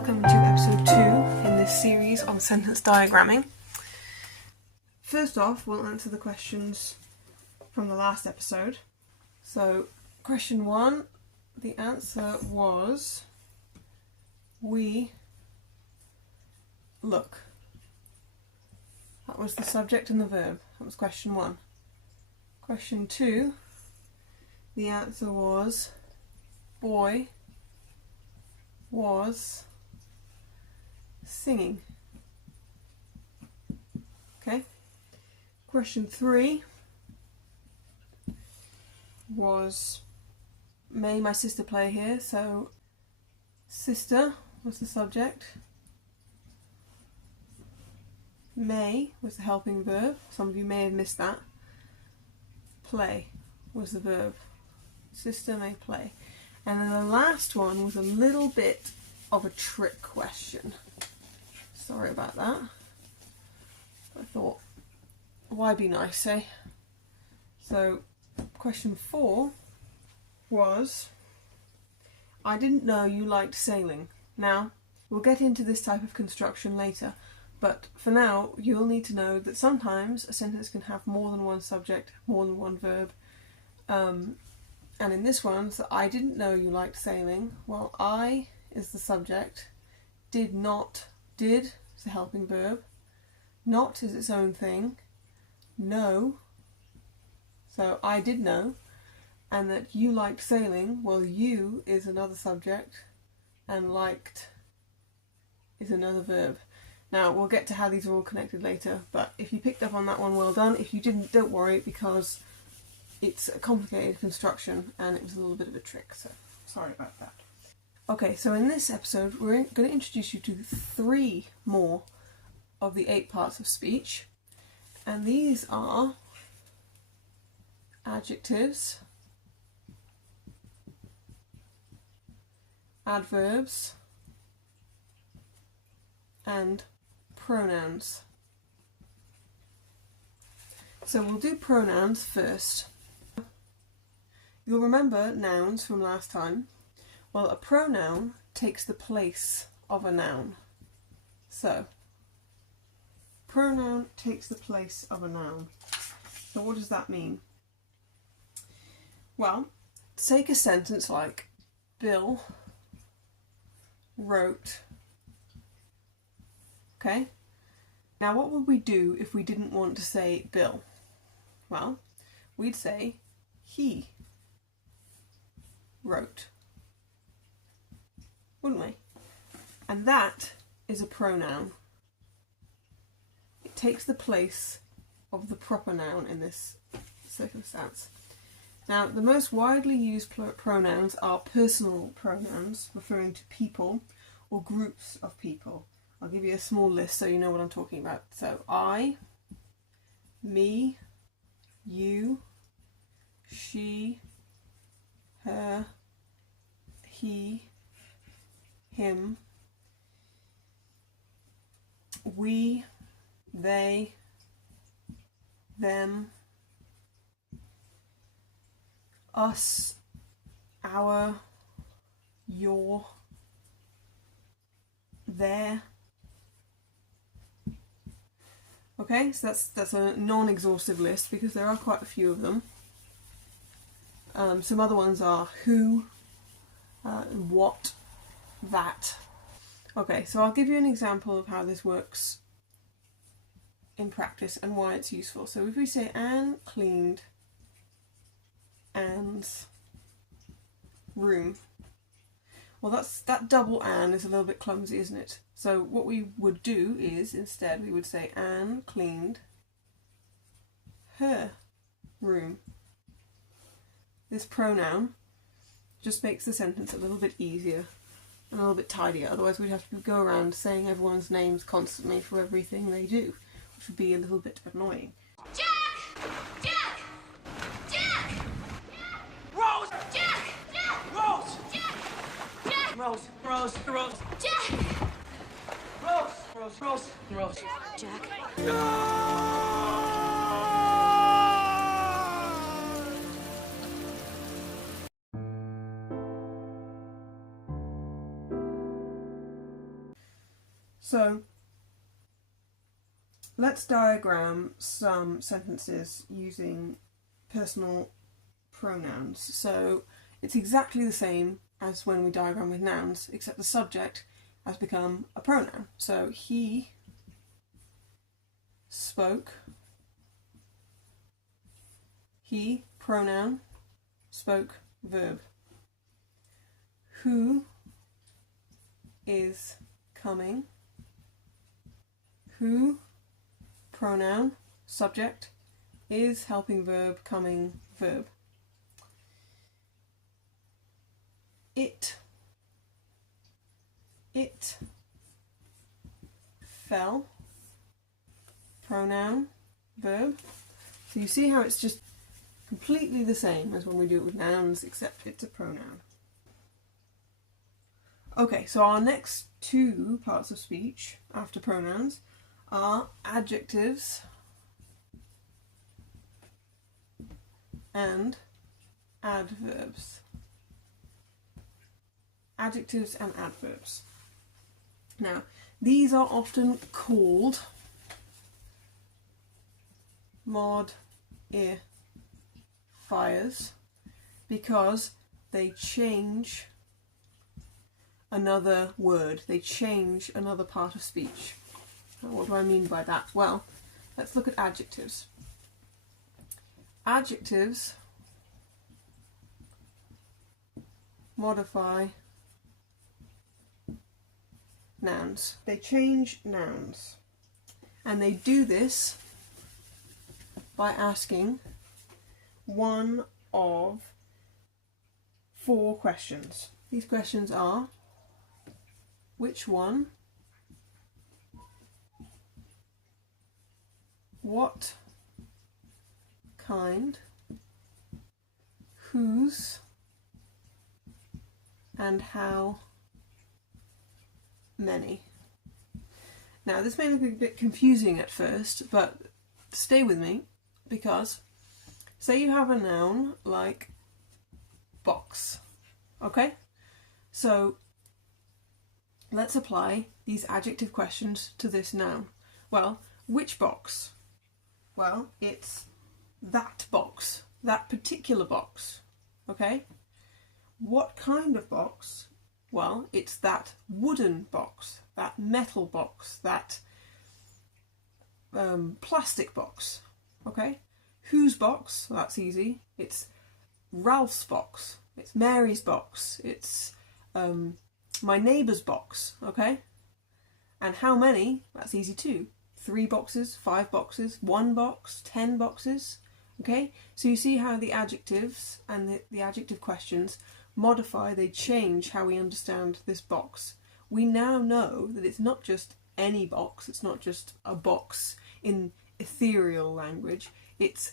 welcome to episode 2 in this series on sentence diagramming. First off, we'll answer the questions from the last episode. So, question 1, the answer was, we look. That was the subject and the verb. That was question 1. Question 2, the answer was, boy was singing. Okay. Question 3 was, may my sister play here? So sister was the subject. May was the helping verb. Some of you may have missed that. Play was the verb. Sister may play. And then the last one was a little bit of a trick question. Sorry about that. I thought, why be nice, eh? So, question 4 was, I didn't know you liked sailing. Now, we'll get into this type of construction later, but for now, you'll need to know that sometimes a sentence can have more than one subject, more than one verb. And in this one, so I didn't know you liked sailing. Well, I is the subject. Did is the helping verb. Not is its own thing. Know. So I did know. And that you liked sailing. Well, you is another subject. And liked is another verb. Now, we'll get to how these are all connected later. But if you picked up on that one, well done. If you didn't, don't worry, because it's a complicated construction and it was a little bit of a trick, so sorry about that. Okay, so in this episode we're going to introduce you to 3 more of the 8 parts of speech, and these are adjectives, adverbs, and pronouns. So we'll do pronouns first. You'll remember nouns from last time. Well, a pronoun takes the place of a noun. So, pronoun takes the place of a noun. So what does that mean? Well, take a sentence like, Bill wrote. Okay? Now what would we do if we didn't want to say Bill? Well, we'd say, he wrote, wouldn't we? And that is a pronoun. It takes the place of the proper noun in this circumstance. Now, the most widely used pronouns are personal pronouns, referring to people or groups of people. I'll give you a small list so you know what I'm talking about. So, I, me, you, she, her, he, him, we, they, them, us, our, your, their. Okay, so that's a non-exhaustive list because there are quite a few of them. Some other ones are who, what, that. Okay, so I'll give you an example of how this works in practice and why it's useful. So if we say Anne cleaned Anne's room, well that double Anne is a little bit clumsy, isn't it? So what we would do is instead we would say Anne cleaned her room. This pronoun just makes the sentence a little bit easier and a little bit tidier. Otherwise we'd have to go around saying everyone's names constantly for everything they do, which would be a little bit annoying. Jack! Jack! Jack! Rose! Jack! Jack! Rose! Jack! Jack! Rose! Rose! Rose! Jack! Rose! Rose! Rose! Rose! Jack! No! So let's diagram some sentences using personal pronouns. So it's exactly the same as when we diagram with nouns, except the subject has become a pronoun. So he spoke. He, pronoun, spoke, verb. Who is coming? Who, pronoun, subject, is helping verb, coming, verb. It fell, pronoun, verb. So you see how it's just completely the same as when we do it with nouns, except it's a pronoun. Okay, so our next two parts of speech after pronouns are adjectives and adverbs. Adjectives and adverbs. Now, these are often called modifiers because they change another word, they change another part of speech. Now, what do I mean by that? Well, let's look at adjectives. Adjectives modify nouns. They change nouns. And they do this by asking one of 4 questions. These questions are: which one? What kind? Whose? And how many? Now, this may look a bit confusing at first, but stay with me, because say you have a noun like box, okay? So let's apply these adjective questions to this noun. Well, which box? Well, it's that box, that particular box, okay? What kind of box? Well, it's that wooden box, that metal box, that plastic box, okay? Whose box? Well, that's easy. It's Ralph's box, it's Mary's box, it's my neighbour's box, okay? And how many? That's easy too. 3 boxes, 5 boxes, 1 box, 10 boxes, okay? So you see how the adjectives and the adjective questions modify, they change how we understand this box. We now know that it's not just any box, it's not just a box in ethereal language, it's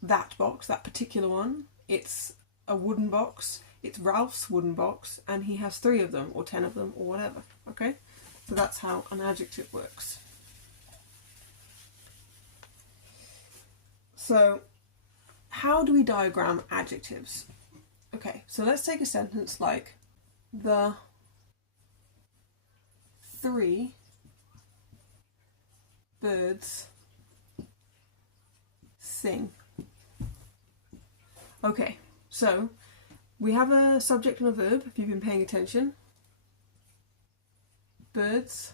that box, that particular one, it's a wooden box, it's Ralph's wooden box, and he has 3 of them, or 10 of them, or whatever, okay? So that's how an adjective works. So, how do we diagram adjectives? Okay, so let's take a sentence like, the 3 birds sing. Okay, so we have a subject and a verb, if you've been paying attention. Birds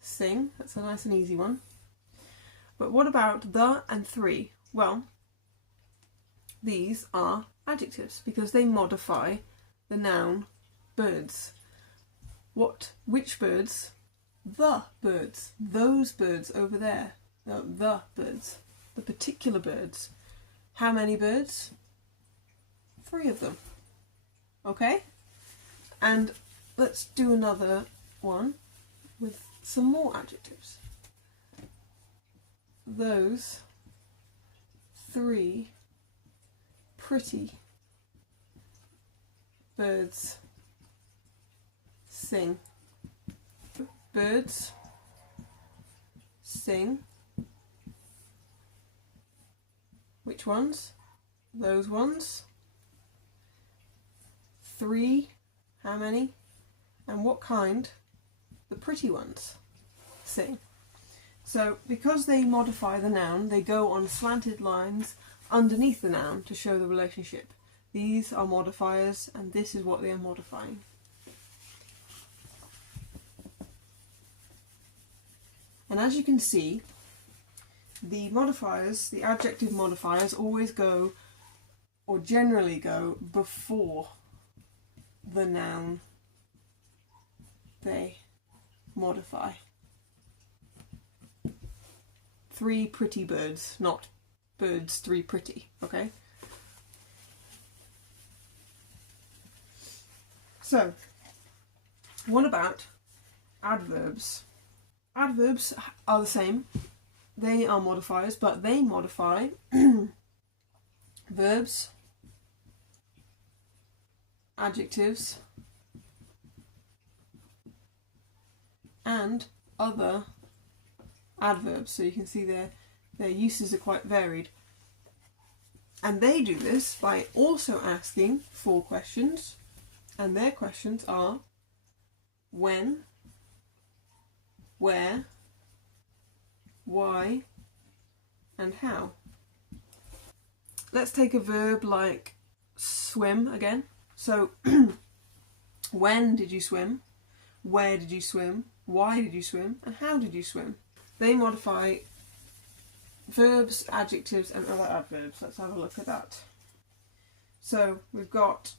sing, that's a nice and easy one. But what about the and 3? Well, these are adjectives because they modify the noun birds. Which birds? The birds. Those birds over there. No, the birds. The particular birds. How many birds? 3 of them. Okay? And let's do another one with some more adjectives. Those 3 pretty birds sing. Birds sing. Which ones? Those ones. 3, how many? And what kind? the pretty ones sing. So because they modify the noun, they go on slanted lines underneath the noun to show the relationship. These are modifiers, and this is what they are modifying. And as you can see, the modifiers, the adjective modifiers, always go, or generally go, before the noun they modify. 3 pretty birds, not birds 3 pretty, okay? So, what about adverbs? Adverbs are the same. They are modifiers, but they modify verbs, adjectives, and other adverbs. So you can see their uses are quite varied. And they do this by also asking 4 questions, and their questions are when, where, why, and how. Let's take a verb like swim again. So, when did you swim? Where did you swim? Why did you swim? And how did you swim? They modify verbs, adjectives, and other adverbs. Let's have a look at that. So, we've got,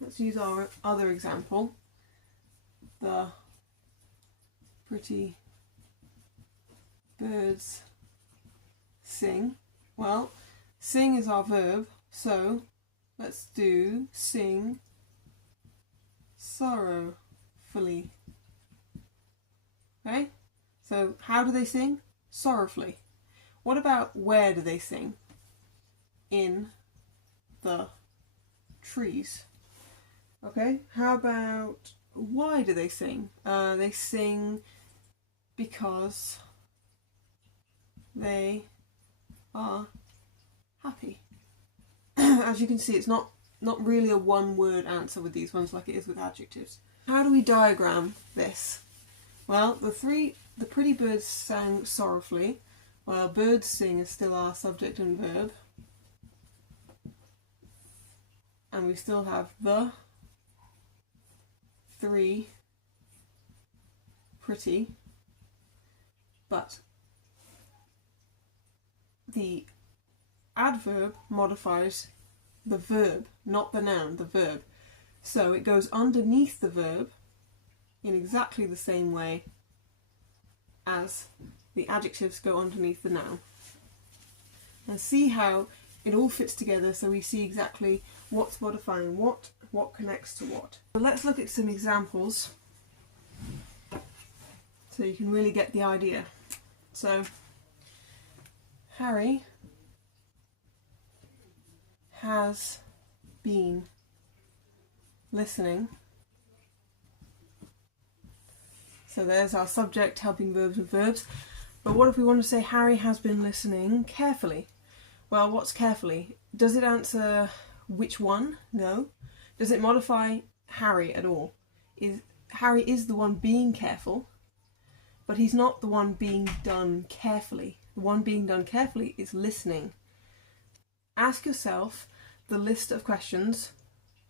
let's use our other example. The pretty birds sing. Well, sing is our verb, so let's do sing sorrowfully. Okay? So how do they sing? Sorrowfully. What about where do they sing? In the trees. Okay? How about why do they sing? They sing because they are happy. As you can see, it's not really a one-word answer with these ones like it is with adjectives. How do we diagram this? Well, the pretty birds sang sorrowfully, while birds sing is still our subject and verb. And we still have the 3 pretty, but the adverb modifies the verb, not the noun, the verb. So it goes underneath the verb in exactly the same way as the adjectives go underneath the noun. And see how it all fits together, so we see exactly what's modifying what connects to what. So let's look at some examples so you can really get the idea. So, Harry has been listening. So there's our subject, helping verbs and verbs. But what if we want to say Harry has been listening carefully? Well, what's carefully? Does it answer which one? No. Does it modify Harry at all? Harry is the one being careful, but he's not the one being done carefully. The one being done carefully is listening. Ask yourself the list of questions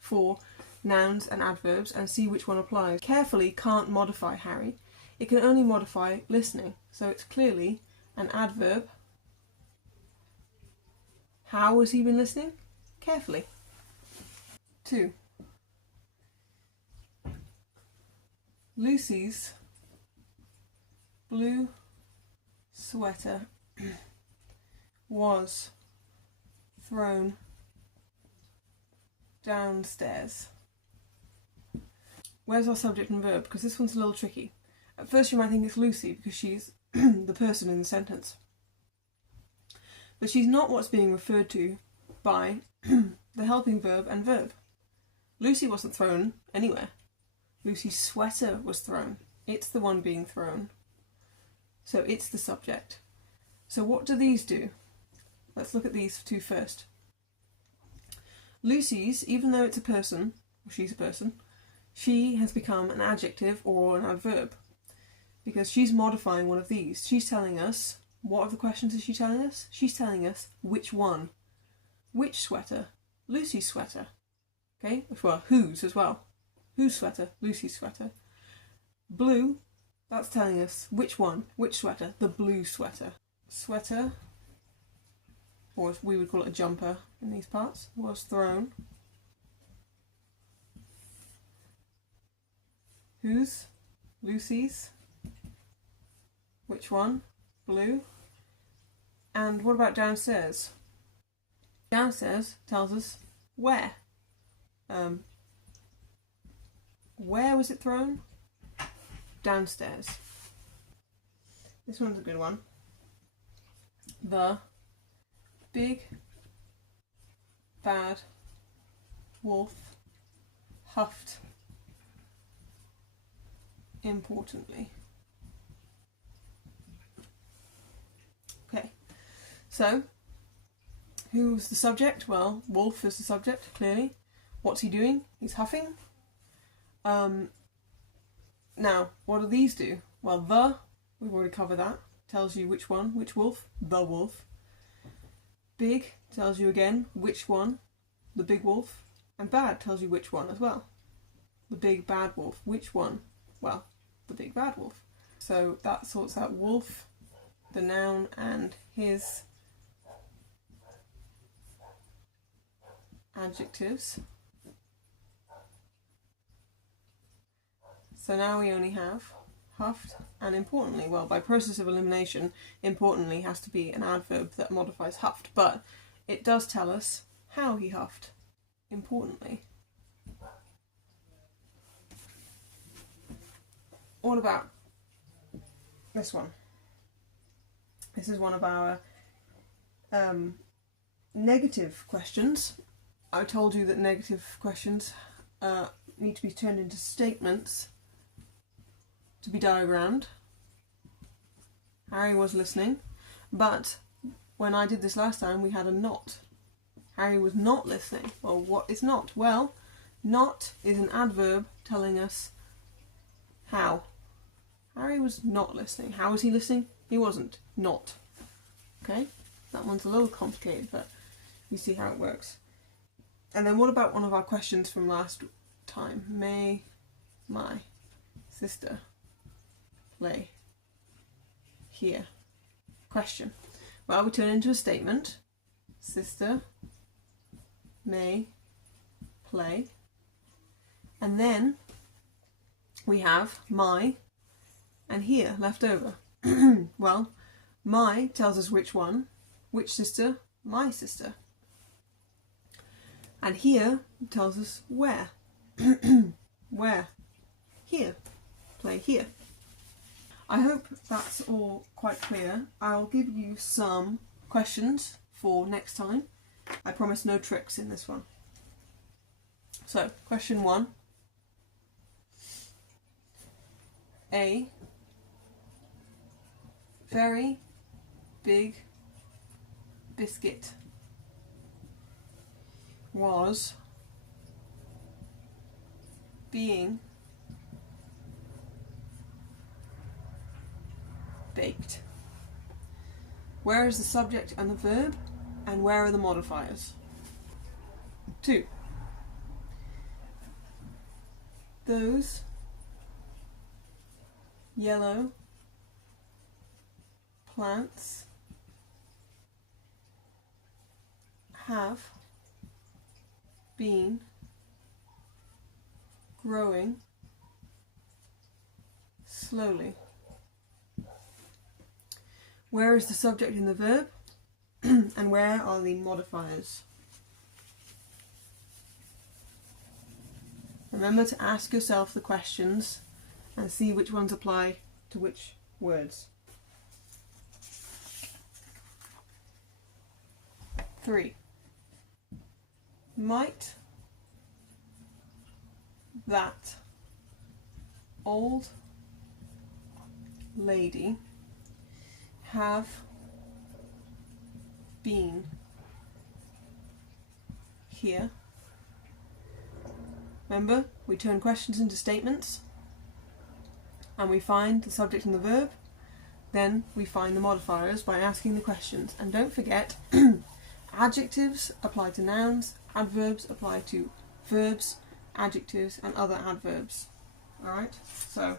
for nouns and adverbs and see which one applies. Carefully can't modify Harry. It can only modify listening. So it's clearly an adverb. How has he been listening? Carefully. 2. Lucy's blue sweater was thrown downstairs. Where's our subject and verb? Because this one's a little tricky. At first you might think it's Lucy because she's the person in the sentence. But she's not what's being referred to by the helping verb and verb. Lucy wasn't thrown anywhere. Lucy's sweater was thrown. It's the one being thrown. So it's the subject. So what do these do? Let's look at these 2 first. Lucy's, even though it's a person, or she's a person, she has become an adjective or an adverb. because she's modifying one of these. She's telling us, what of the questions is she telling us? She's telling us which one. Which sweater? Lucy's sweater. Okay, well, whose as well. Whose sweater? Lucy's sweater. Blue, that's telling us which one, which sweater? The blue sweater. Sweater, or as we would call it a jumper in these parts, was thrown. Whose? Lucy's. Which one? Blue. And what about downstairs? Downstairs tells us where. Where was it thrown? Downstairs. This one's a good one. The big bad wolf huffed importantly. Okay, so who's the subject? Well, wolf is the subject, clearly. What's he doing? He's huffing. Now, what do these do? Well, we've already covered that. Tells you which one, which wolf, the wolf. Big tells you again which one, the big wolf. And bad tells you which one as well. The big bad wolf. Which one? Well, the big bad wolf. So that sorts out wolf, the noun, and his adjectives. So now we only have huffed and importantly. Well, by process of elimination, importantly has to be an adverb that modifies huffed, but it does tell us how he huffed importantly. What about this one? This is one of our negative questions. I told you that negative questions need to be turned into statements to be diagrammed. Harry was listening, but when I did this last time we had a not. Harry was not listening. Well, what is not? Well, not is an adverb telling us how. Harry was not listening. How was he listening? He wasn't. Not. Okay? That one's a little complicated, but you see how it works. And then what about one of our questions from last time? May my sister play here? Question. Well, we turn into a statement. Sister may play. And then we have my and here left over. Well, my tells us which one. Which sister? My sister. And here tells us where. Where? Here. Play here. I hope that's all quite clear. I'll give you some questions for next time. I promise no tricks in this one. So, question 1. A very big biscuit was being baked. Where is the subject and the verb, and where are the modifiers? 2. Those yellow plants have been growing slowly. Where is the subject in the verb, and where are the modifiers? Remember to ask yourself the questions and see which ones apply to which words. 3. Might that old lady have been here? Remember, we turn questions into statements. and we find the subject and the verb, then we find the modifiers by asking the questions. And don't forget, adjectives apply to nouns, adverbs apply to verbs, adjectives and other adverbs. Alright, so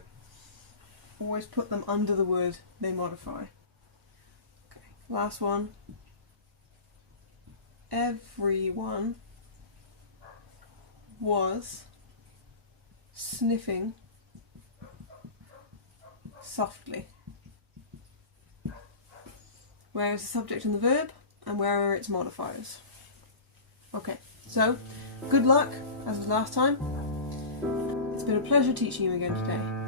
always put them under the word they modify. Okay, last one. Everyone was sniffing softly. Where is the subject and the verb, and where are its modifiers? Okay, so good luck, as was last time. It's been a pleasure teaching you again today.